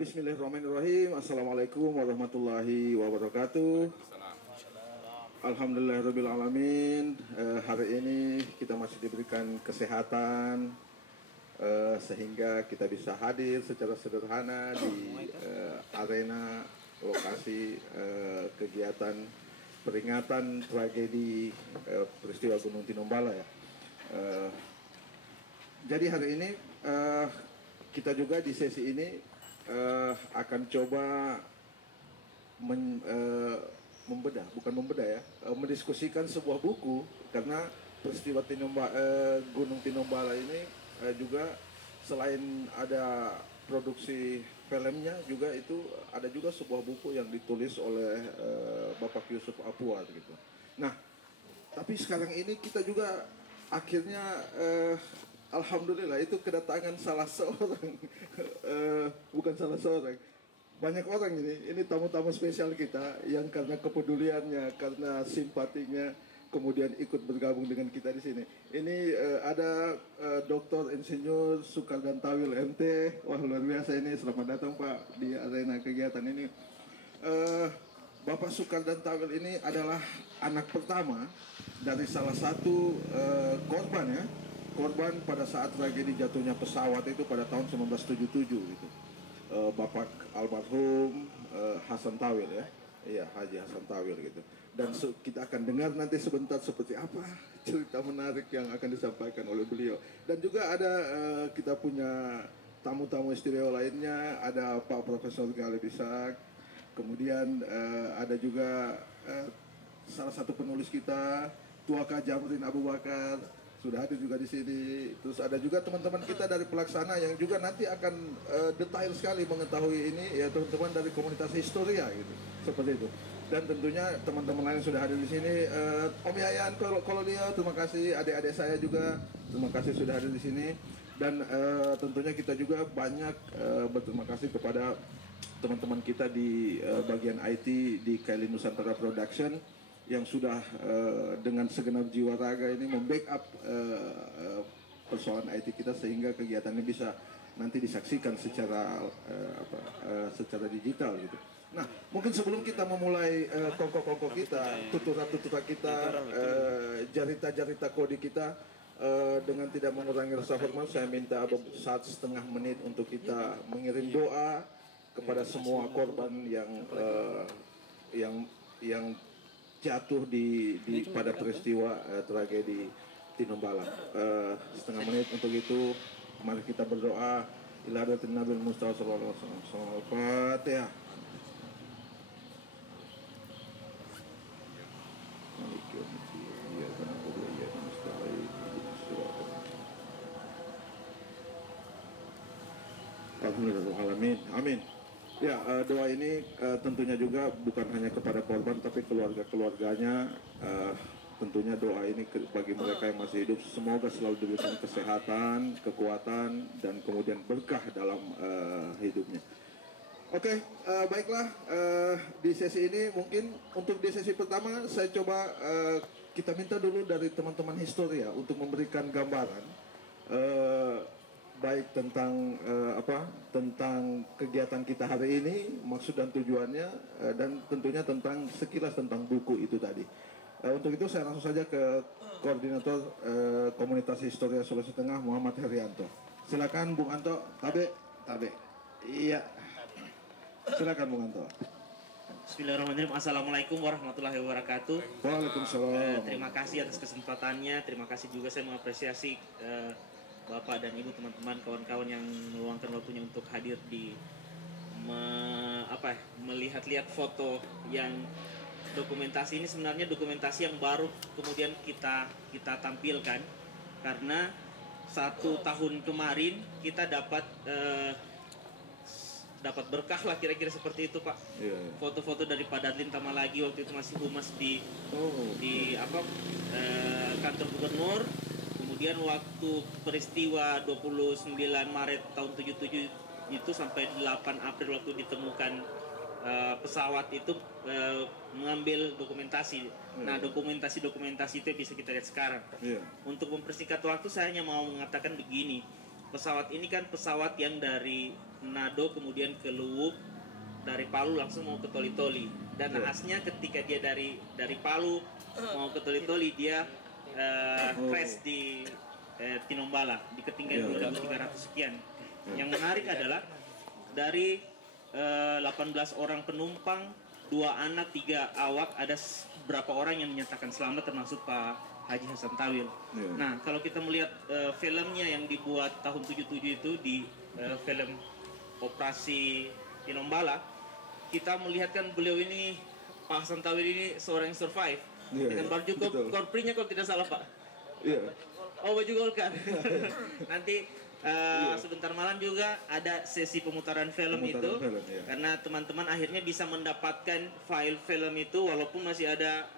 Bismillahirrahmanirrahim. Assalamualaikum warahmatullahi wabarakatuh. Alhamdulillahirrabbilalamin. Hari ini kita masih diberikan kesehatan sehingga kita bisa hadir secara sederhana di arena lokasi kegiatan peringatan tragedi peristiwa Gunung Tinombala ya. Jadi hari ini kita juga di sesi ini akan coba mendiskusikan sebuah buku, karena peristiwa Gunung Tinombala ini juga selain ada produksi filmnya, juga itu ada juga sebuah buku yang ditulis oleh Bapak Yusuf Apuar gitu. Nah, tapi sekarang ini kita juga akhirnya alhamdulillah itu kedatangan salah seorang bukan salah seorang, banyak orang ini tamu-tamu spesial kita yang karena kepeduliannya, karena simpatinya kemudian ikut bergabung dengan kita di sini. Ini ada Dr. Insinyur Sukardan Tawil MT. Wah, luar biasa ini, selamat datang Pak di arena kegiatan ini. Bapak Sukardan Tawil ini adalah anak pertama dari salah satu korban ya. Korban pada saat tragedi jatuhnya pesawat itu pada tahun 1977 gitu. Bapak almarhum Hasan Tawil ya. Iya, Haji Hasan Tawil gitu. Dan kita akan dengar nanti sebentar seperti apa cerita menarik yang akan disampaikan oleh beliau. Dan juga ada kita punya tamu-tamu istimewa lainnya, ada Pak Profesor Galib Ishak. Kemudian ada juga salah satu penulis kita, Tuaka Jamrin Abu Bakar, sudah hadir juga di sini. Terus ada juga teman-teman kita dari pelaksana yang juga nanti akan detail sekali mengetahui ini ya, teman-teman dari komunitas Historia gitu, seperti itu. Dan tentunya teman-teman lain sudah hadir di sini. Om Yayan Kolonio, terima kasih. Adik-adik saya juga, terima kasih sudah hadir di sini. Dan tentunya kita juga banyak berterima kasih kepada teman-teman kita di bagian IT di Kaili Nusantara Production yang sudah dengan segenap jiwa raga ini membackup persoalan IT kita sehingga kegiatan ini bisa nanti disaksikan secara secara digital gitu. Nah, mungkin sebelum kita memulai kongko-kongko kita, tuturan-tuturan kita, jarita-jarita kode kita, dengan tidak mengurangi rasa hormat, saya minta saat setengah menit untuk kita mengirim doa kepada semua korban yang jatuh pada peristiwa tragedi Tinombala. Setengah menit untuk itu, mari kita berdoa. Ila hadatin Nabi Mustafa sallallahu alaihi wasallam. Fatihah. Alhamdulillahirrahmanirrahim. Amin. Ya, doa ini tentunya juga bukan hanya kepada korban, tapi keluarga-keluarganya. Tentunya doa ini bagi mereka yang masih hidup, semoga selalu diberikan kesehatan, kekuatan, dan kemudian berkah dalam hidupnya. Oke, baiklah, di sesi ini mungkin untuk di sesi pertama saya coba kita minta dulu dari teman-teman Historia untuk memberikan gambaran baik tentang tentang kegiatan kita hari ini, maksud dan tujuannya, dan tentunya tentang sekilas tentang buku itu tadi. Untuk itu saya langsung saja ke koordinator komunitas Historia Sulawesi Tengah, Muhammad Herianto. Silakan Bung Anto. Tabe. Iya. Silakan Bung Anto. Bismillahirrahmanirrahim. Assalamualaikum warahmatullahi wabarakatuh. Waalaikumsalam. Terima kasih atas kesempatannya. Terima kasih juga, saya mengapresiasi Bapak dan Ibu, teman-teman, kawan-kawan yang meluangkan waktunya untuk hadir di melihat-lihat foto yang dokumentasi ini. Sebenarnya dokumentasi yang baru kemudian kita tampilkan, karena 1 tahun kemarin kita dapat berkah lah, kira-kira seperti itu Pak. Iya. Foto-foto dari Pak Dadlin Tamalagi, waktu itu masih humas di kantor gubernur. Kemudian waktu peristiwa 29 Maret tahun 77 itu sampai 8 April waktu ditemukan pesawat itu, mengambil dokumentasi. Nah, dokumentasi itu bisa kita lihat sekarang. Untuk mempersingkat waktu, saya hanya mau mengatakan begini. pesawat ini kan pesawat yang dari Manado kemudian ke Luwuk, dari Palu langsung mau ke Toli-Toli. Dan nahasnya ketika dia dari Palu mau ke Toli-Toli, dia crash di Tinombala di ketinggian 2.300 sekian. Yang menarik adalah dari 18 orang penumpang, 2 anak, 3 awak, ada berapa orang yang menyatakan selamat termasuk Pak Haji Hasan Tawil. Nah, kalau kita melihat filmnya yang dibuat tahun 77 itu di film Operasi Tinombala, kita melihatkan beliau ini, Pak Hasan Tawil ini seorang yang survive dengan baju korprinya kalau tidak salah Pak. Oh, baju Golkar. Nanti sebentar malam juga ada sesi pemutaran film itu, karena teman-teman akhirnya bisa mendapatkan file film itu walaupun masih ada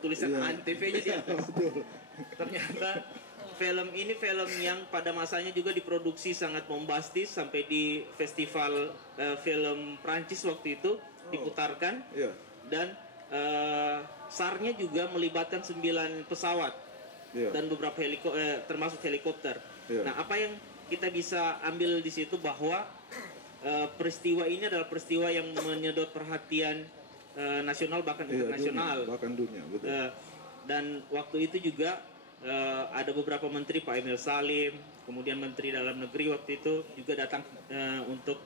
tulisan ANTV-nya di atas. Ternyata film ini film yang pada masanya juga diproduksi sangat bombastis, sampai di festival film Prancis waktu itu diputarkan. Dan SAR-nya juga melibatkan 9 pesawat dan beberapa termasuk helikopter. Nah, apa yang kita bisa ambil di situ bahwa peristiwa ini adalah peristiwa yang menyedot perhatian nasional bahkan internasional, bahkan dunia, betul. Dan waktu itu juga ada beberapa menteri, Pak Emil Salim, kemudian Menteri Dalam Negeri waktu itu juga datang untuk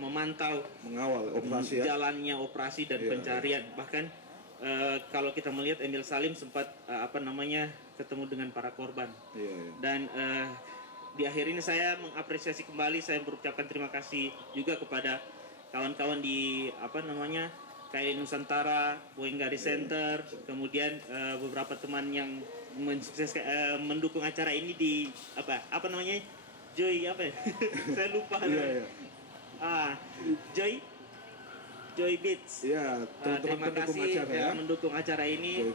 memantau, mengawal operasi, jalannya operasi dan pencarian. Bahkan kalau kita melihat Emil Salim sempat ketemu dengan para korban. Dan di akhir ini saya mengapresiasi kembali, saya berucapkan terima kasih juga kepada kawan-kawan di KRI Nusantara, Boeing Garis Center, kemudian beberapa teman yang mendukung acara ini di Joy saya lupa. Joy Beats. Terima kasih mendukung acara ini.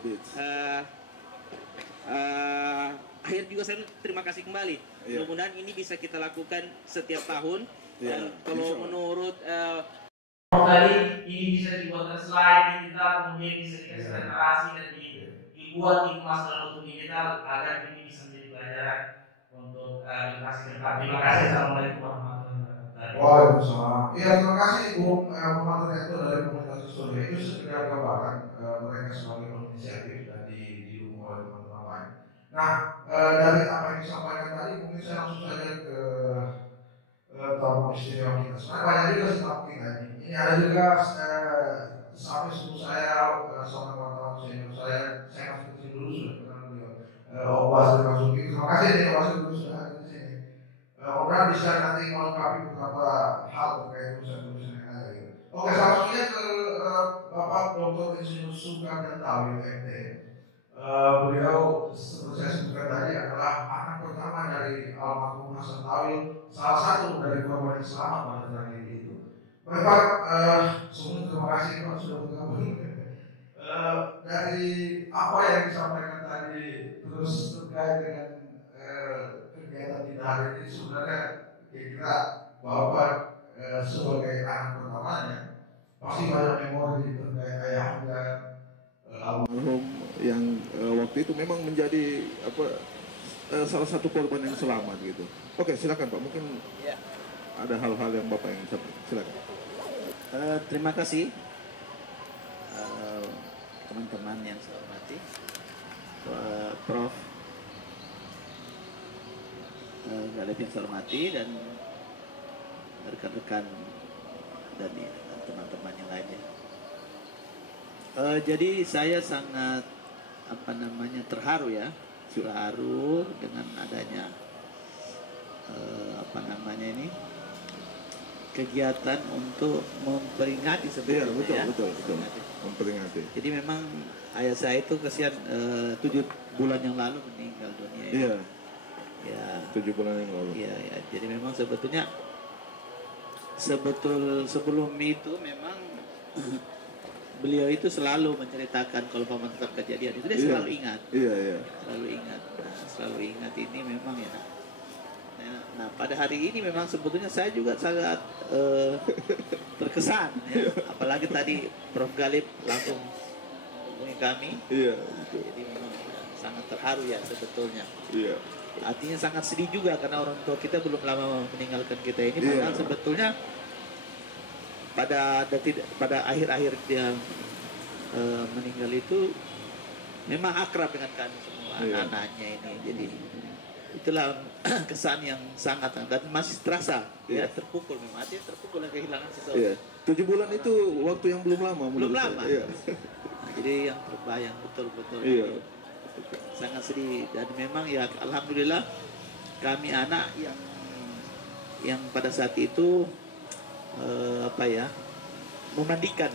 Akhir juga saya terima kasih kembali. Mudah-mudahan ini bisa kita lakukan setiap tahun. Dan kalau menurut tadi ini bisa dibuatkan slide digital, kemudian bisa dikasih narasi dan dibuat dikemas dalam bentuk digital agar ini bisa menjadi pelajaran untuk generasi ke depan. Terima kasih. Assalamualaikum warahmatullahi wabarakatuh. Waalaikumsalam. Iya, terima kasih Bung Muhammad Rektor dari Komunitas Historia. Itu sekedar gambaran mereka sebagai inisiatif dan didukung oleh teman-teman lain. Nah, dari apa yang disampaikan tadi, mungkin saya langsung saja ke tamu istimewa kita. Sebenarnya banyak juga sih tamu kita ini. Ini ada juga sampai sepupu saya, sama teman-teman senior saya masih kecil dulu sudah kenal beliau. Om Basri Masuki. Terima kasih nih Om Basri dulu sudah ada di sini. Orang bisa nanti melengkapi beberapa hal terkait tulisan-tulisan yang ada gitu. Oke, selanjutnya ke Bapak Dr. Insinyur Soekarno Tawil MT. Beliau seperti saya sebutkan tadi adalah anak pertama dari almarhum Hasan Tawil, salah satu dari korban yang selamat pada tragedi itu. Bapak, sebelum terima kasih Pak sudah bergabung. Dari apa yang disampaikan tadi, terus terkait dengan kegiatan kita hari ini, sebenarnya kira-kira Bapak sebagai anak pertamanya pasti banyak memori terkait ayahnya, almarhum yang waktu itu memang menjadi salah satu korban yang selamat gitu. Oke, silakan Pak, mungkin ada hal-hal yang Bapak ingin sampaikan. Silakan. Terima kasih teman-teman yang saya hormati, Prof. Galip yang saya hormati, dan rekan-rekan dan teman-teman yang lainnya. Jadi saya sangat terharu dengan adanya kegiatan untuk memperingati sebetulnya. Betul. Memperingati. Jadi memang ayah saya itu kesian 7 bulan yang lalu meninggal dunia. Ya. 7 bulan yang lalu. Iya. Jadi memang sebetulnya sebelum itu memang beliau itu selalu menceritakan kalau pemantauan kejadian itu dia selalu ingat. Iya. Selalu ingat ini memang ya. Nah, pada hari ini memang sebetulnya saya juga sangat terkesan ya. Apalagi tadi Prof. Galip langsung menghubungi kami. Iya. Jadi memang sangat terharu ya sebetulnya. Iya. Artinya sangat sedih juga karena orang tua kita belum lama meninggalkan kita ini. Padahal sebetulnya pada akhir-akhir dia meninggal itu memang akrab dengan kami semua anak-anaknya ini. Jadi itulah kesan yang sangat dan masih terasa ya, terpukul memang, artinya terpukul dan kehilangan sesuatu. Iya. 7 bulan itu waktu yang belum lama. Belum lama. Iya. Nah, jadi yang terbayang betul-betul. Iya. Sangat sedih dan memang ya alhamdulillah kami anak yang pada saat itu memandikan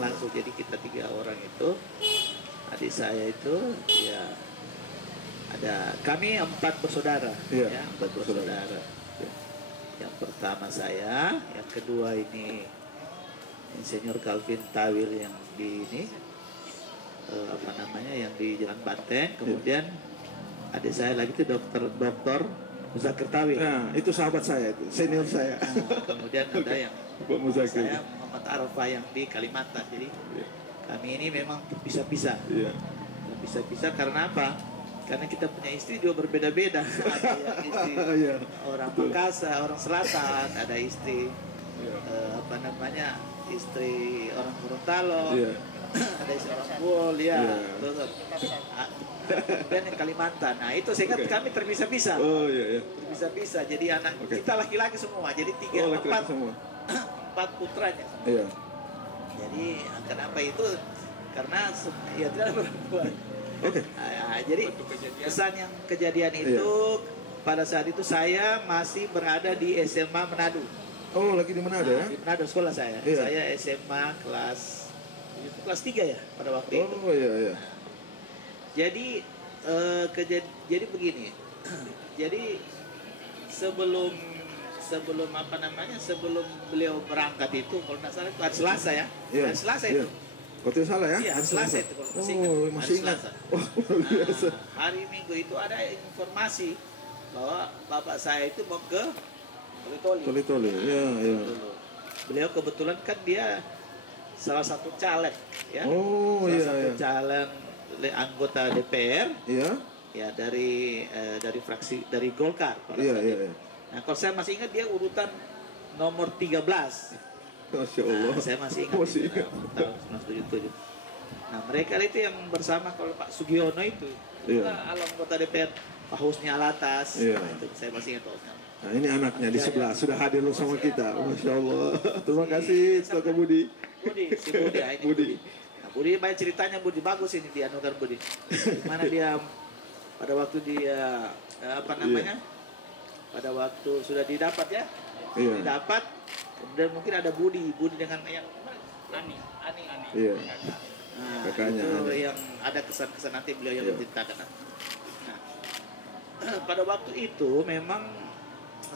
langsung. Jadi kita 3 orang itu, adik saya itu ya ada kami 4 bersaudara, ya 4 bersaudara. Yang pertama saya, yang kedua ini Insinyur Calvin Tawil yang di ini yang di Jalan Banteng. Kemudian adik saya lagi itu dokter Muzakir Tawil. Nah, itu sahabat saya, itu senior saya. Kemudian ada yang saya Muhammad Arafah yang di Kalimantan. Jadi kami ini memang pisah-pisah. Pisah-pisah karena apa? Karena kita punya istri juga berbeda-beda. Ada yang istri orang Makassar, orang Selatan, ada istri istri orang Gorontalo, ada istri orang Bol, dan yang Kalimantan. Nah itu sehingga kami terpisah-pisah. Terpisah-pisah. Jadi anak kita laki-laki semua. Jadi 4 putranya. Jadi kenapa itu? Karena ya tidak ada perempuan. Jadi kejadian itu pada saat itu saya masih berada di SMA Manado. Oh, lagi di Manado ya? Di Manado sekolah saya. Saya SMA kelas 3 ya pada waktu itu. Oh iya. Jadi jadi begini. Jadi sebelum beliau berangkat itu kalau tidak salah itu hari Selasa ya. Hari Selasa itu. Waktu itu salah ya? Iya, hari Selasa itu kalau masih ingat. Biasa. Hari Minggu itu ada informasi bahwa bapak saya itu mau ke Toli. Iya. Beliau kebetulan kan dia salah satu caleg ya. Caleg anggota DPR. Iya. Ya dari fraksi dari Golkar. Iya. Nah, kalau saya masih ingat dia urutan nomor 13. Masya Allah. Saya masih ingat. Tahun 1977. Nah, mereka itu yang bersama kalau Pak Sugiono itu. Anggota DPR, Pak Husni Alatas. Nah, itu saya masih ingat. Nah, ini anaknya di sebelah sudah hadir bersama kita. Masya Allah. Terima kasih, Toko Budi. Si Budi. Nah, Budi banyak ceritanya, Budi bagus ini dia Anugerah Budi. Mana dia pada waktu dia pada waktu sudah didapat ya. Didapat. Kemudian mungkin ada Budi dengan yang Ani. Iya. Nah, kakaknya itu Ani. Yang ada kesan-kesan nanti beliau yang menceritakan. Nah, pada waktu itu memang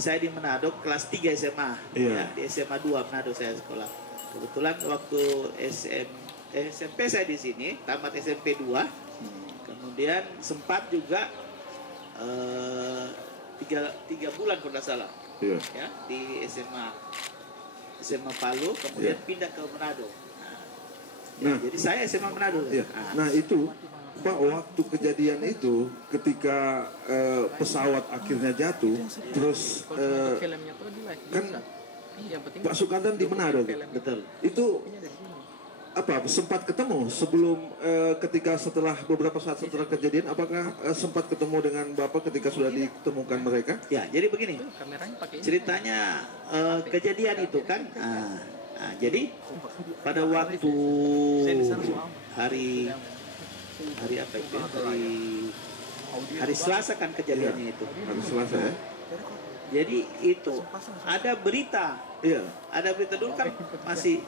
saya di Manado kelas 3 SMA. Ya, di SMA 2 Manado saya sekolah. Kebetulan waktu SMP saya di sini, tamat SMP 2. Kemudian sempat juga 3 bulan kalau tidak salah. Ya, di SMA Palu, kemudian pindah ke Manado. Nah, jadi saya SMA Manado. Nah itu Pak, waktu kejadian itu ketika pesawat akhirnya jatuh, terus kan Pak Sukadhan di Manado, betul. Itu apa sempat ketemu sebelum ketika beberapa saat setelah kejadian, apakah sempat ketemu dengan Bapak ketika sudah ditemukan mereka? Ya, jadi begini ceritanya kejadian itu kan. Jadi pada waktu hari apa itu? Hari Selasa kan kejadiannya itu. Hari Selasa ya. Jadi itu ada berita. Ada berita dulu kan masih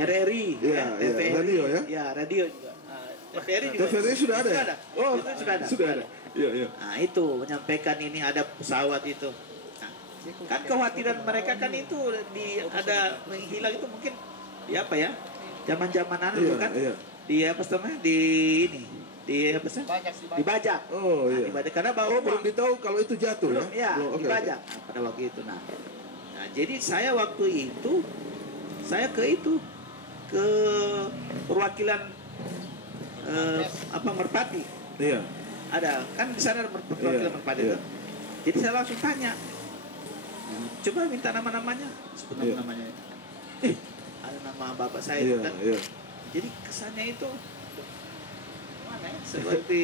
RRI, TVRI, radio ya. Ya, radio juga. TVRI juga. TVRI sudah ada ya? Oh, itu sudah ada. Iya. Nah, itu menyampaikan ini ada pesawat itu. Kan kekhawatiran mereka kan itu ada menghilang itu mungkin zaman-zaman itu kan dibajak. Oh iya. Dibajak karena belum ditahu kalau itu jatuh belum, ya. Dibajak. Nah, pada waktu itu nah jadi saya waktu itu ke perwakilan apa Merpati. Iya. Ada kan di sana ada perwakilan Merpati itu. Jadi saya langsung tanya, coba minta nama-namanya, sebut nama-namanya. Ada nama bapak saya itu kan. Jadi kesannya itu mana ya? Seperti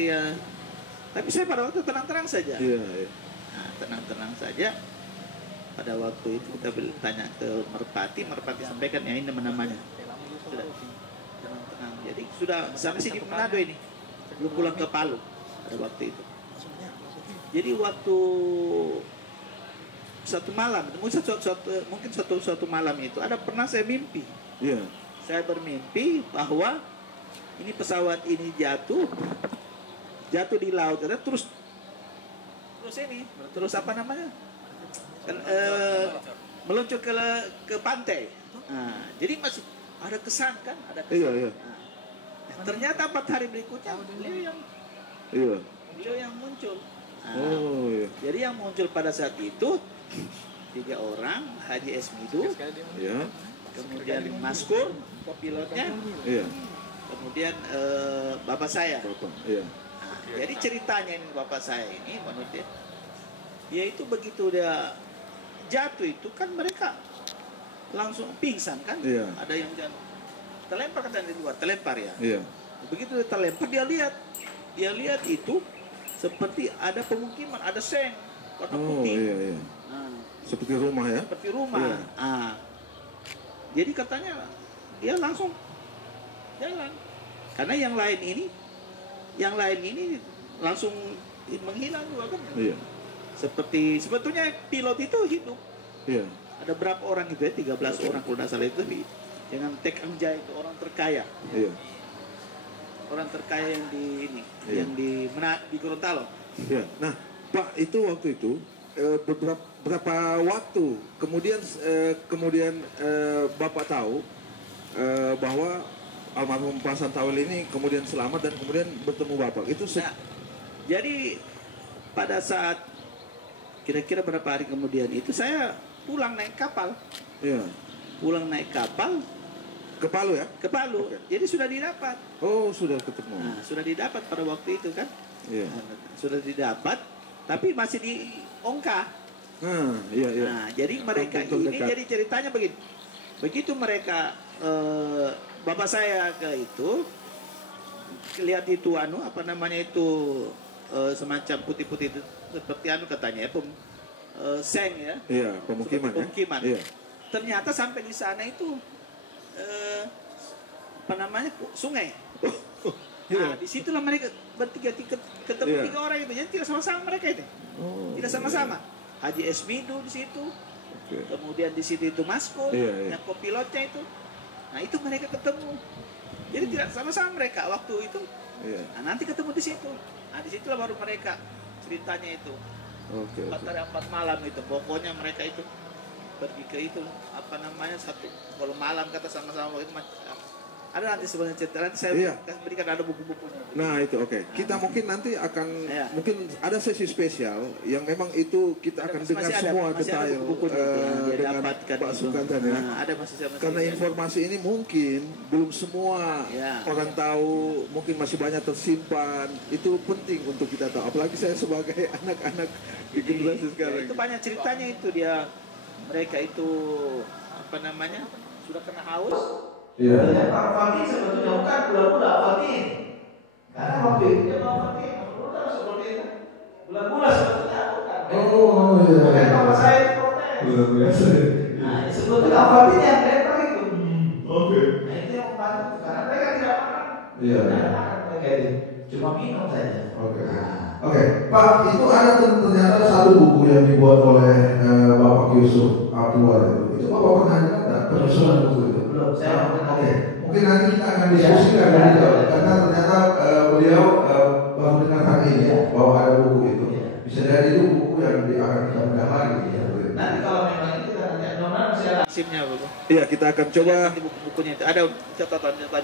tapi saya pada waktu tenang-tenang saja. Nah, tenang-tenang saja. Pada waktu itu kita tanya ke Merpati sampaikan ya ini nama-namanya. Sudah tenang-tenang. Jadi sudah sampai sini di Manado ini. Belum pulang ke Palu pada waktu itu. Jadi waktu satu malam, mungkin suatu malam itu ada pernah saya mimpi. Saya bermimpi bahwa ini pesawat ini jatuh di laut, terus apa namanya? Meluncur ke pantai. Nah, jadi masih ada kesan kan? Ada kesan. Nah, ternyata 4 hari berikutnya beliau yang muncul. Nah, jadi yang muncul pada saat itu 3 orang, Haji Esmidu, kemudian Maskur, kopilotnya, kemudian bapak saya. Nah, jadi ceritanya ini bapak saya ini menurut dia itu begitu dia jatuh itu kan mereka langsung pingsan kan? Ada yang terlempar kan di luar, terlempar ya. Begitu dia terlempar dia lihat itu seperti ada pemukiman, ada seng warna putih. Nah, seperti rumah ya? Seperti rumah. Jadi katanya dia langsung jalan. Karena yang lain ini langsung menghilang juga kan? Seperti sebetulnya pilot itu hidup. Ada berapa orang itu ya? 13 orang kalau tidak salah itu dengan Tek Angja itu orang terkaya. Orang terkaya yang di ini, yang di Gorontalo. Nah, Pak itu waktu itu berapa waktu kemudian Bapak tahu bahwa almarhum Pak Santawil ini kemudian selamat dan kemudian bertemu Bapak itu jadi pada saat kira-kira berapa hari kemudian itu saya pulang naik kapal. Pulang naik kapal ke Palu ya? Ke Palu. Jadi sudah didapat. Oh, sudah ketemu. Nah, sudah didapat pada waktu itu kan? Sudah didapat, tapi masih di Ongka. Nah, jadi mereka ini jadi ceritanya begini. Begitu mereka bapak saya ke itu lihat itu apa namanya itu semacam putih-putih itu seperti katanya ya seng ya. Pemukiman. Ternyata sampai di sana itu apa namanya sungai. Nah, disitulah mereka bertiga ketemu 3 orang itu. Jadi tidak sama-sama mereka itu. Tidak sama-sama. Haji Esmidu di situ. Kemudian di situ itu Maskur, yang kopilotnya itu. Nah, itu mereka ketemu. Jadi tidak sama-sama mereka waktu itu. Nah, nanti ketemu di situ. Nah, disitulah baru mereka ceritanya itu. 4 malam itu. Pokoknya mereka itu pergi ke itu apa namanya kalau malam kata sama-sama itu ada nanti sebenarnya cerita nanti saya berikan ada buku-bukunya. Nah itu kita mungkin nanti akan mungkin ada sesi spesial yang memang itu kita akan dengar semua detail dengan Pak Sukantan ya. Karena informasi ini mungkin belum semua orang tahu, mungkin masih banyak tersimpan. Itu penting untuk kita tahu. Apalagi saya sebagai anak-anak di generasi sekarang. Itu banyak ceritanya itu mereka itu apa namanya sudah kena haus. Pak Fatih sebetulnya bukan gula-gula Fatih. Karena waktu itu dia mau Fatih, gula seperti itu. Gula-gula sebetulnya bukan. Bukan bapak saya itu protes. Nah, sebetulnya Fatih yang mereka itu. Nah, itu yang membantu karena mereka tidak makan. Tidak makan mereka itu. Cuma minum saja. Pak, itu ada ternyata satu buku yang dibuat oleh Bapak Yusuf Abdullah itu Bapak pernah ada penyusunan buku itu? Belum, saya mungkin nanti kita akan diskusikan karena ternyata beliau baru dengar hari ini bahwa ada buku itu. Bisa jadi itu buku yang akan kita bedah lagi. Nanti kalau memang itu nanti masih ada arsipnya buku. Iya, kita akan coba. Buku-bukunya itu ada catatan-catatan.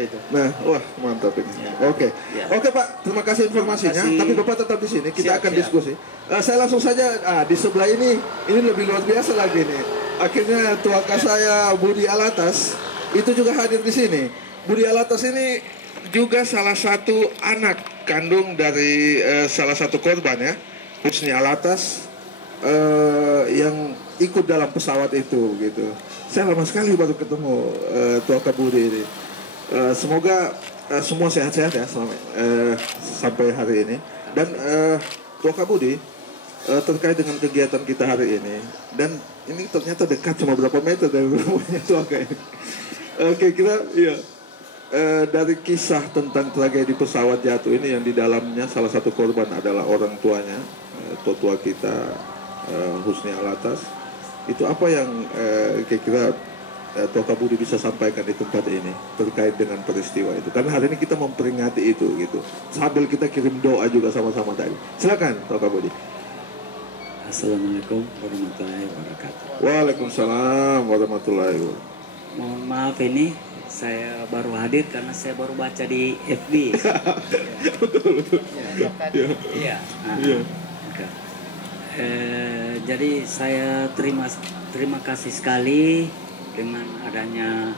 itu. Nah, wah mantap ini. Oke, Pak, terima kasih informasinya. Tapi Bapak tetap di sini. Kita akan diskusi. Saya langsung saja. Di sebelah ini lebih luar biasa lagi nih. Akhirnya tuaka saya Budi Alatas itu juga hadir di sini. Budi Alatas ini juga salah satu anak kandung dari salah satu korban ya, Husni Alatas, yang ikut dalam pesawat itu gitu. Saya lama sekali baru ketemu Tua Kabudi ini. Semoga semua sehat-sehat ya sampai hari ini. Dan Tua Kabudi, terkait dengan kegiatan kita hari ini, dan ini ternyata dekat cuma berapa meter dari rumahnya Tua ini. Oke, dari kisah tentang tragedi pesawat jatuh ini yang di dalamnya salah satu korban adalah orang tuanya, tua kita Husni Alatas. Itu apa yang kira-kira Tua Kabudi bisa sampaikan di tempat ini terkait dengan peristiwa itu? Karena hari ini kita memperingati itu gitu. Sambil kita kirim doa juga sama-sama tadi. Silakan Tua Kabudi. Assalamualaikum warahmatullahi wabarakatuh. Waalaikumsalam warahmatullahi wabarakatuh. Mohon maaf ini saya baru hadir karena saya baru baca di FB. Betul. Iya. Okay. Jadi saya terima kasih sekali dengan adanya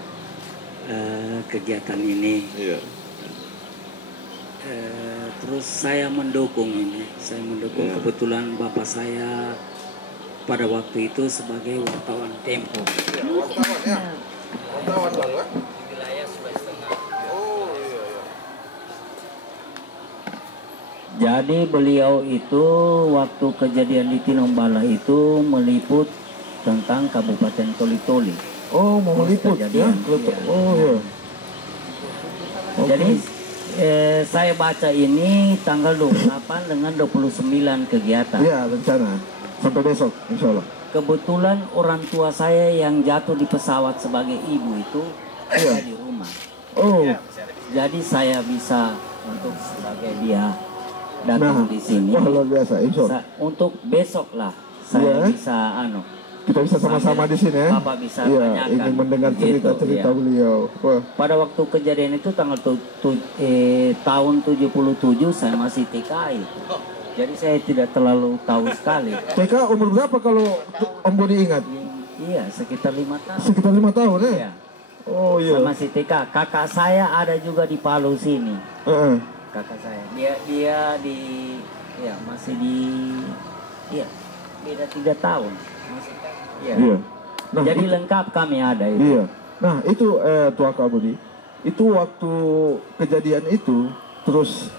kegiatan ini. Iya. Terus saya mendukung ini. Saya mendukung kebetulan bapak saya pada waktu itu sebagai wartawan Tempo. Ya, wartawan ya. Wartawan lalu ya. Di wilayah Sulawesi Tengah. Oh iya. Jadi beliau itu waktu kejadian di Tinombala itu meliput tentang Kabupaten Toli-Toli. Oh, mau meliput ya? Iya. Oh iya. Jadi saya baca ini tanggal 28 dengan 29 kegiatan. Iya, rencana sampai besok insya Allah. Kebetulan orang tua saya yang jatuh di pesawat sebagai ibu itu ada di rumah. Oh. Jadi saya bisa untuk sebagai dia datang di sini. Wah, luar biasa, insya Allah. Untuk besok lah saya bisa kita bisa sama-sama di sini ya. Bapak bisa tanyakan. Ingin mendengar cerita-cerita beliau. Wah. Pada waktu kejadian itu tanggal tahun 77 saya masih TKI. Jadi saya tidak terlalu tahu sekali. TK umur berapa kalau Om Budi ingat? Iya, sekitar 5 tahun. Sekitar 5 tahun ya? Iya. Oh iya. Saya masih TK. Kakak saya ada juga di Palu sini. Kakak saya. Dia masih beda 3 tahun. Masih iya. Nah, jadi lengkap kami ada itu. Iya. Nah, itu Tua Kabudi. Itu waktu kejadian itu terus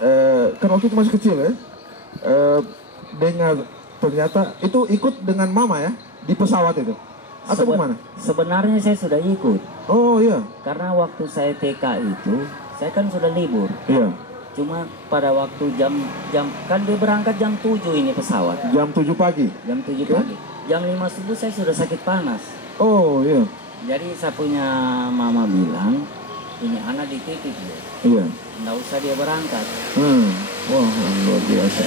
kan waktu itu masih kecil ya. Dengar ternyata itu ikut dengan mama ya di pesawat itu. Atau kemana? Sebenarnya saya sudah ikut. Oh iya. Karena waktu saya TK itu saya kan sudah libur. Iya. Cuma pada waktu jam kan dia berangkat jam 7 ini pesawat. Jam 7 pagi. Jam 7 pagi. Jam 5 subuh saya sudah sakit panas. Oh iya. Jadi saya punya mama bilang, ini anak dititip ya. Iya. Nggak usah dia berangkat. Wah, luar biasa.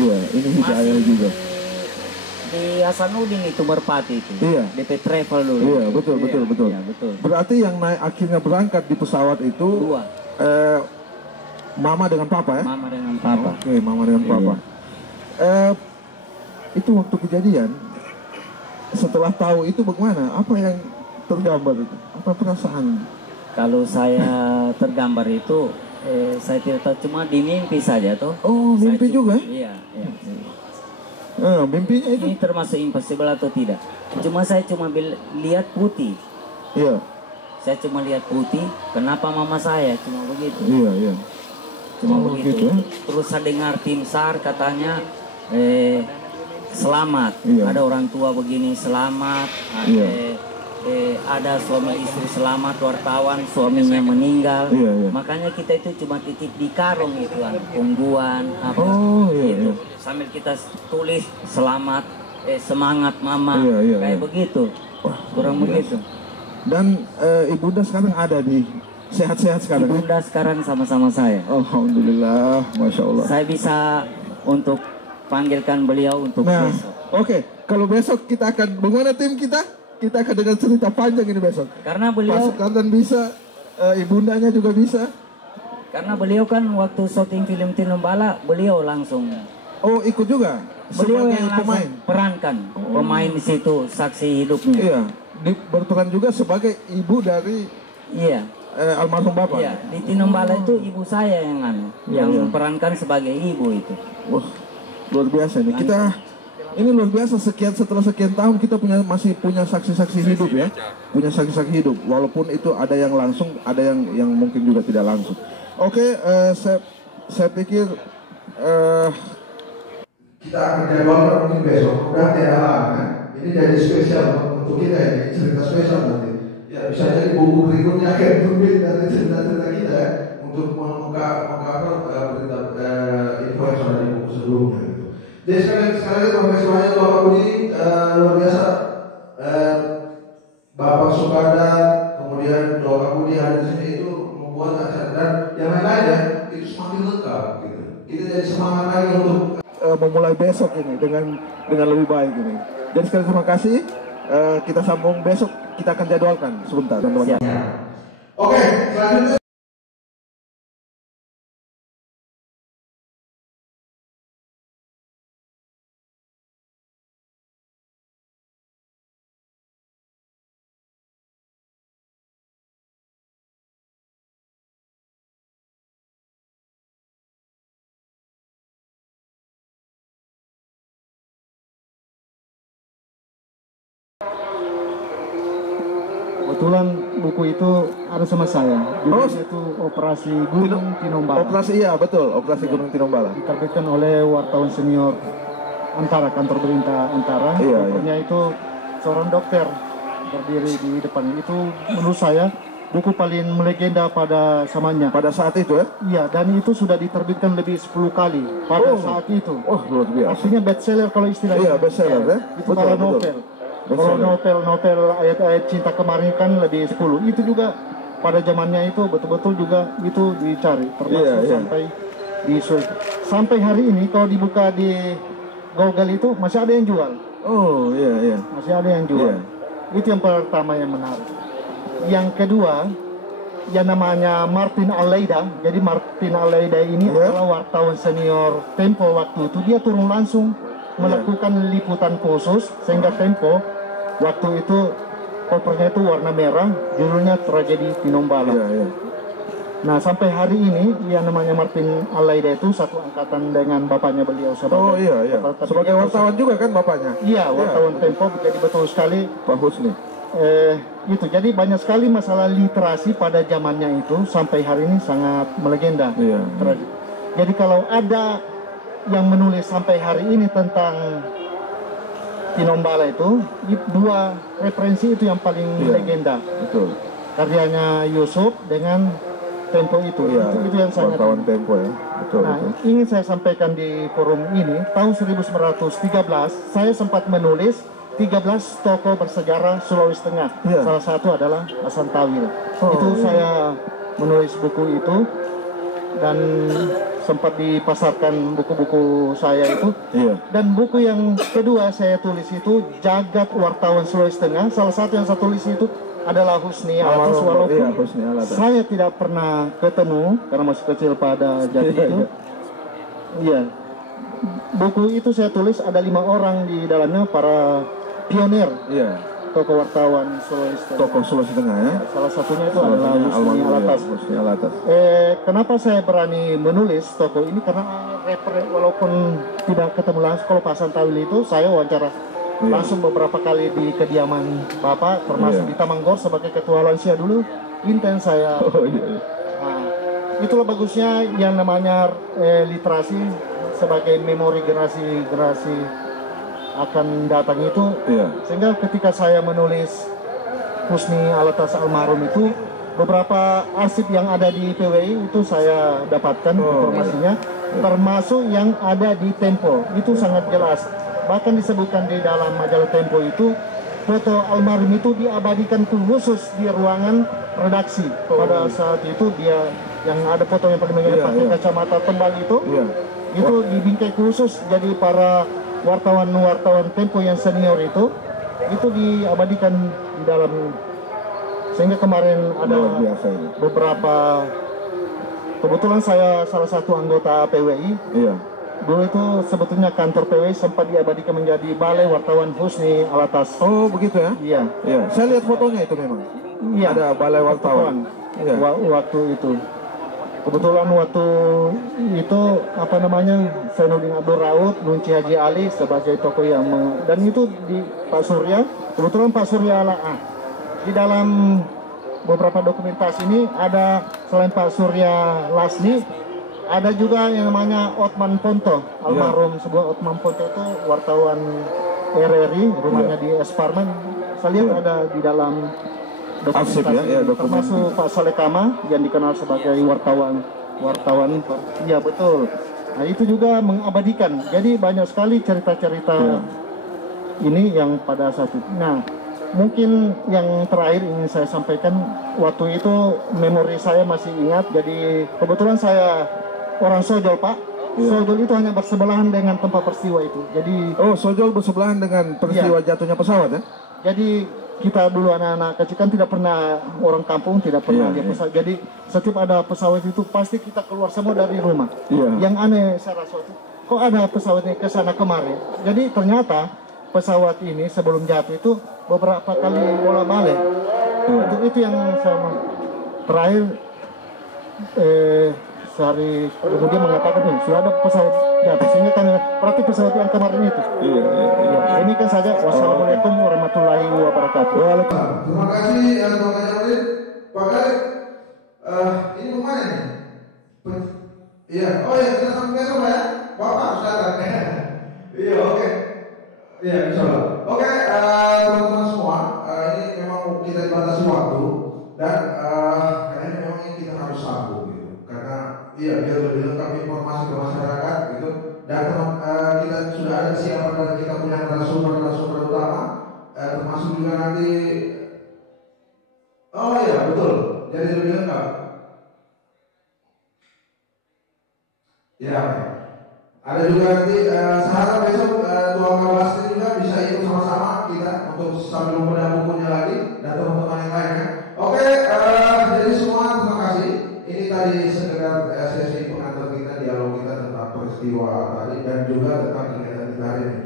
Iya, ini hidayah juga. Di Hasanuddin itu Merpati itu. Iya. DP Travel dulu. Iya, betul. Iya, betul. Berarti yang naik akhirnya berangkat di pesawat itu 2. Mama dengan papa ya? Mama dengan papa. Oke, mama dengan papa. Itu waktu kejadian, setelah tahu itu bagaimana? Apa yang tergambar itu? Apa perasaan? Kalau saya tergambar itu, saya tidak tahu, cuma di mimpi saja tuh. Oh, mimpi juga? Iya. Mimpinya itu? Ini termasuk impossible atau tidak? Cuma saya lihat putih. Iya. Saya cuma lihat putih. Kenapa mama saya? Cuma begitu. Iya. Cuma begitu. Terus saya dengar tim SAR katanya, selamat. Iya. Ada orang tua begini selamat. Ada suami istri selamat, wartawan suaminya meninggal. Iya. Makanya kita itu cuma titip di karung itu pungguan apa iya. Sambil kita tulis selamat, semangat mama, kayak begitu. Wah, kurang begitu. Dan ibunda sekarang ada di sehat-sehat sekarang. Ibunda sekarang sama-sama saya. Alhamdulillah, masya Allah. Saya bisa untuk panggilkan beliau untuk besok. Oke, kalau besok kita akan bagaimana tim kita? Kita akan dengan cerita panjang ini besok. Karena beliau pasukan bisa, ibundanya juga bisa. Karena beliau kan waktu syuting film Tinombala, beliau langsung. Oh, ikut juga. Beliau sebagai yang pemain. Perankan pemain di situ, saksi hidupnya. Iya, berperan juga sebagai ibu dari. Iya. almarhum bapak? Iya, di Tinombala itu ibu saya yang perankan sebagai ibu itu. Wah, luar biasa nih. Ini luar biasa, setelah sekian tahun kita masih punya saksi-saksi hidup ya. Punya saksi-saksi hidup, walaupun itu ada yang langsung, ada yang mungkin juga tidak langsung. Oke, saya pikir kita akan jadwalkan mungkin besok. Udah tidak lama, ini jadi spesial untuk kita ini, cerita spesial nanti. Ya bisa jadi buku berikutnya akan berbeda dari cerita-cerita kita ya, untuk membuka berita info yang sudah di buku sebelumnya. Jadi sekali lagi terima kasih banyak Bapak Budi, luar biasa. Bapak Sukada, kemudian Bapak Budi ada di sini itu membuat acara dan yang lain-lain itu semakin lengkap gitu. Kita jadi semangat lagi untuk memulai besok ini dengan lebih baik ini. Jadi sekali terima kasih. Kita sambung besok, kita akan jadwalkan sebentar teman-teman. Oke, selanjutnya. Kebetulan buku itu ada sama saya. Judulnya itu Operasi Gunung Tinombala. Operasi, iya betul, Operasi Gunung Tinombala. Diterbitkan oleh wartawan senior Antara, kantor berita Antara. Bukunya itu seorang dokter berdiri di depan. Itu menurut saya buku paling melegenda pada zamannya. Pada saat itu ya? Iya, dan itu sudah diterbitkan lebih 10 kali pada saat itu. Oh, luar biasa. Artinya bestseller kalau istilahnya. Iya, bestseller ya. Itu kalau novel. Kalau novel ayat-ayat cinta kemarin kan lebih 10. Itu juga pada zamannya itu betul-betul juga itu dicari. Termasuk sampai hari ini kalau dibuka di Google itu masih ada yang jual. Oh iya. Masih ada yang jual. Itu yang pertama yang menarik. Yang kedua, yang namanya Martin Aleida. Jadi Martin Aleida ini adalah wartawan senior Tempo waktu itu. Dia turun langsung melakukan liputan khusus sehingga Tempo waktu itu kopernya itu warna merah, judulnya Tragedi Tinombala. Nah sampai hari ini yang namanya Martin Aleida itu satu angkatan dengan bapaknya beliau sebagai sebagai wartawan juga kan bapaknya. Iya, wartawan Tempo. Jadi betul sekali Pak Husni. Itu jadi banyak sekali masalah literasi pada zamannya itu sampai hari ini sangat melegenda. Jadi kalau ada yang menulis sampai hari ini tentang Tinombala itu, dua referensi itu yang paling legenda. Betul. Karyanya Yusuf dengan Tempo itu. Itu yang sangat wartawan Tempo ya. Betul. Nah, ingin saya sampaikan di forum ini, tahun 1913 saya sempat menulis 13 tokoh bersejarah Sulawesi Tengah. Salah satu adalah Hasan Tawil. Saya menulis buku itu dan sempat dipasarkan buku-buku saya itu. Dan buku yang kedua saya tulis itu Jagat Wartawan Sulawesi Tengah. Salah satu yang saya tulis itu adalah Husni Alatas, walaupun saya tidak pernah ketemu karena masih kecil pada jati itu. Buku itu saya tulis ada 5 orang di dalamnya, para pionir tokoh wartawan Sulawesi Tengah. Tokoh Sulawesi Tengah ya. Salah satunya itu adalah Husni Alatas. Kenapa saya berani menulis tokoh ini? Karena walaupun tidak ketemu langsung, kalau Pak Hasan Tawil itu saya wawancara langsung beberapa kali di kediaman Bapak, termasuk di Tamanggor sebagai ketua lansia dulu. Intens saya. Nah, itulah bagusnya yang namanya literasi sebagai memori generasi akan datang itu. Sehingga ketika saya menulis Husni Alatas almarhum itu, beberapa arsip yang ada di PWI itu saya dapatkan informasinya, termasuk yang ada di Tempo. Itu sangat jelas. Bahkan disebutkan di dalam majalah Tempo itu, foto almarhum itu diabadikan khusus di ruangan redaksi. Pada saat itu dia yang ada foto yang paling pakai kacamata tebal itu dibingkai khusus. Jadi para wartawan Tempo yang senior itu diabadikan di dalam. Sehingga kemarin ada beberapa, kebetulan saya salah satu anggota PWI. Dulu itu sebetulnya kantor PWI sempat diabadikan menjadi Balai Wartawan Husni Alatas. Oh begitu ya? Iya. Saya lihat fotonya itu memang. Ada Balai Wartawan. waktu itu. Kebetulan waktu itu Zainuddin Abdul Raud, Nunci Haji Ali sebagai tokoh yang dan itu di Pak Surya. Kebetulan Pak Surya di dalam beberapa dokumentasi ini ada selain Pak Surya Lasni, ada juga yang namanya Otman Ponto, almarhum sebuah Otman Ponto itu wartawan RRI, rumahnya di Esparman. Saya lihat ada di dalam dokumentasi, termasuk Pak Saleh Kama yang dikenal sebagai wartawan. Ya betul. Nah itu juga mengabadikan. Jadi banyak sekali cerita-cerita ini yang pada saat itu. Nah mungkin yang terakhir ingin saya sampaikan, waktu itu memori saya masih ingat. Jadi kebetulan saya orang Sojol, Pak. Sojol itu hanya bersebelahan dengan tempat peristiwa itu. Jadi Sojol bersebelahan dengan peristiwa jatuhnya pesawat ya? Jadi kita dulu anak-anak kecil kan tidak pernah, orang kampung tidak pernah lihat pesawat. Jadi setiap ada pesawat itu pasti kita keluar semua dari rumah. Yang aneh saya rasa itu, kok ada pesawat ini ke sana kemari. Jadi ternyata pesawat ini sebelum jatuh itu beberapa kali bola-balik. Itu yang sama. Terakhir sehari kemudian mengatakan sudah ada pesawat jatuh, sehingga kami berarti pesawat yang kemarin itu. Demikian saja. Wassalamualaikum warahmatullahi wabarakatuh. Waalaikumsalam. Terima kasih Pak Jafrin. Pak Galip, ini kemana nih? Iya, kita sampai besok ya. Bapak silakan. Iya, oke. Iya, insyaallah. Oke, teman-teman semua, ini memang kita dibatasi waktu dan kayaknya memang ini kita harus sambung gitu. Karena biar lebih lengkap informasi ke masyarakat gitu. Dan kita sudah ada kesiapan dan kita punya narasumber utama, termasuk juga nanti. Oh iya betul, jadi lebih lengkap. Ya, ada juga nanti seharap besok Tuan Kabasri juga bisa ikut sama-sama kita untuk sambil membedah bukunya lagi dan teman-teman yang lainnya. Oke, jadi semua terima kasih. Ini tadi sekedar sesi pengantar kita, dialog kita tentang peristiwa tadi dan juga tentang kegiatan kita hari ini.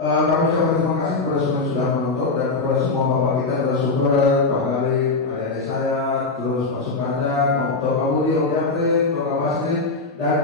Kami ucapkan terima kasih kepada semua yang sudah menonton dan kepada semua bapak kita, narasumber, Pak Galip, adik-adik saya, terus Pak Sukanda, Pak Budi, Om Jafrin, Pak Kabasri, dan